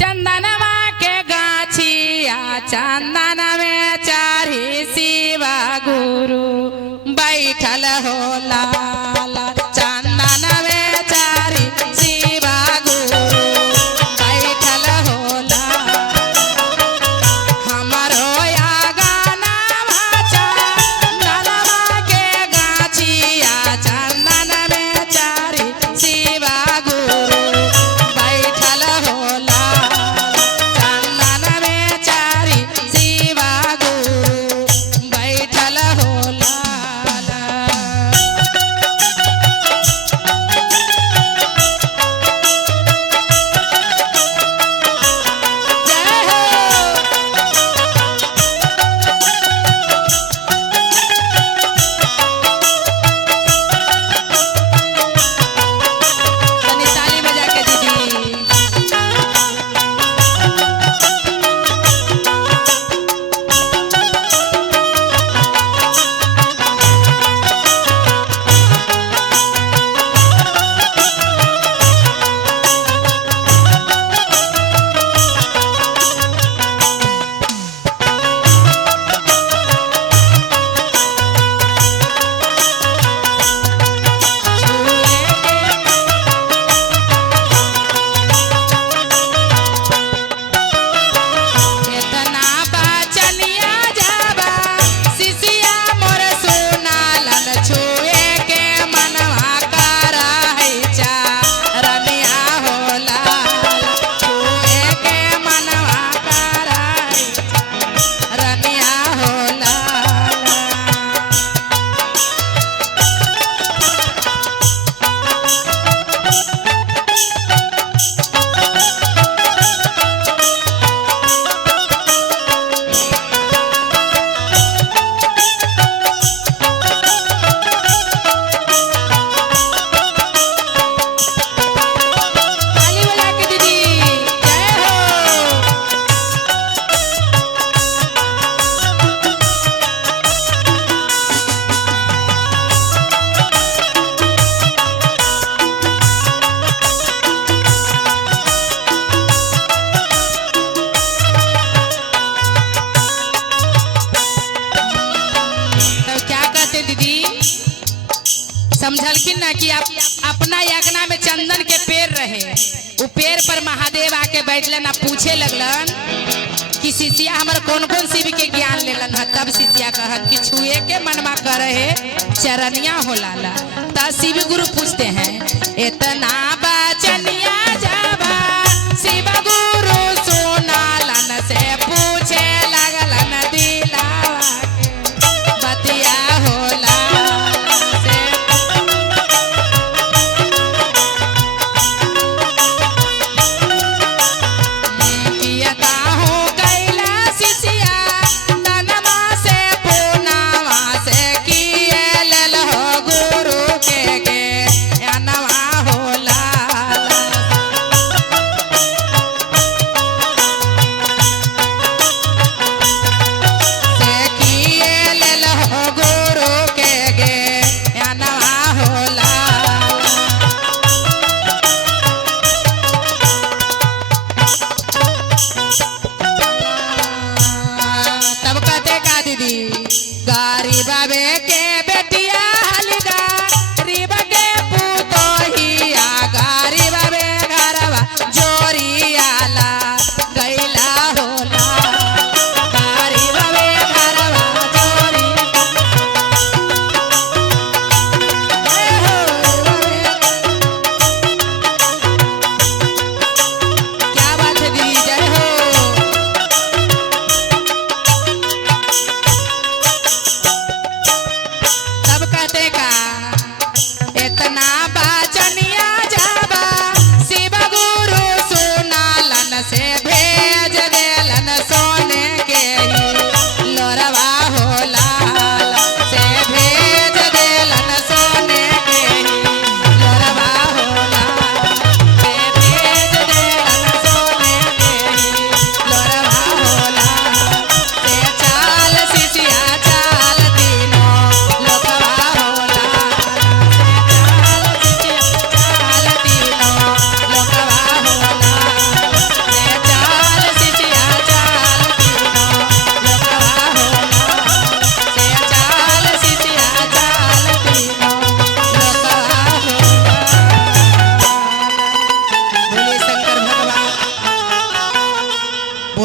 चंदनवा के गाछिया चंदन में चारी शिवा गुरु बैठल हो लाल चंदन में चारी शिवा गुरु बैठल हो लाल हमरो या गाना चंदनवा के गाछिया चंदन में चारी शिवा गुरु बैठल हो लाल चंदन में चारी शिवा गुरु बैठल हो लाल। जय हो तनी ताली बजा के दीदी। इतना बचनिया जाबा सिसिया मोर सुनालन छुए के मनवा करा है चारनिया हो लाल छुए के मनवा करा है चारनिया हो लाल। ताली बजा के दीदी। जय हो तो क्या कहते दीदी समझलखिन ना कि आप अपना यज्ञना में चंदन के पेड़ रहे वो पेड़ पर महादेव आके बैठलन आ पूछे लगलन कि शिष्या हमर कौन कौन शिव के ज्ञान लेलन है। तब शिष्या कहत कि छुए के मनमा करे चरनिया हो लाला। तब शिव गुरु पूछते हैं इतना बचनिया जाबा शिव गुरु सुनालन से पूछे लगलन दिलावा के बतिया हो लाल से कियता हूँ कैला शिष्या तनमा से पूनावा से किए लेल हो गुरु के अनवा हो लाल।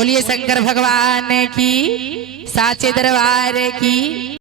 बोलिए शंकर भगवान की, साचे दरबार की।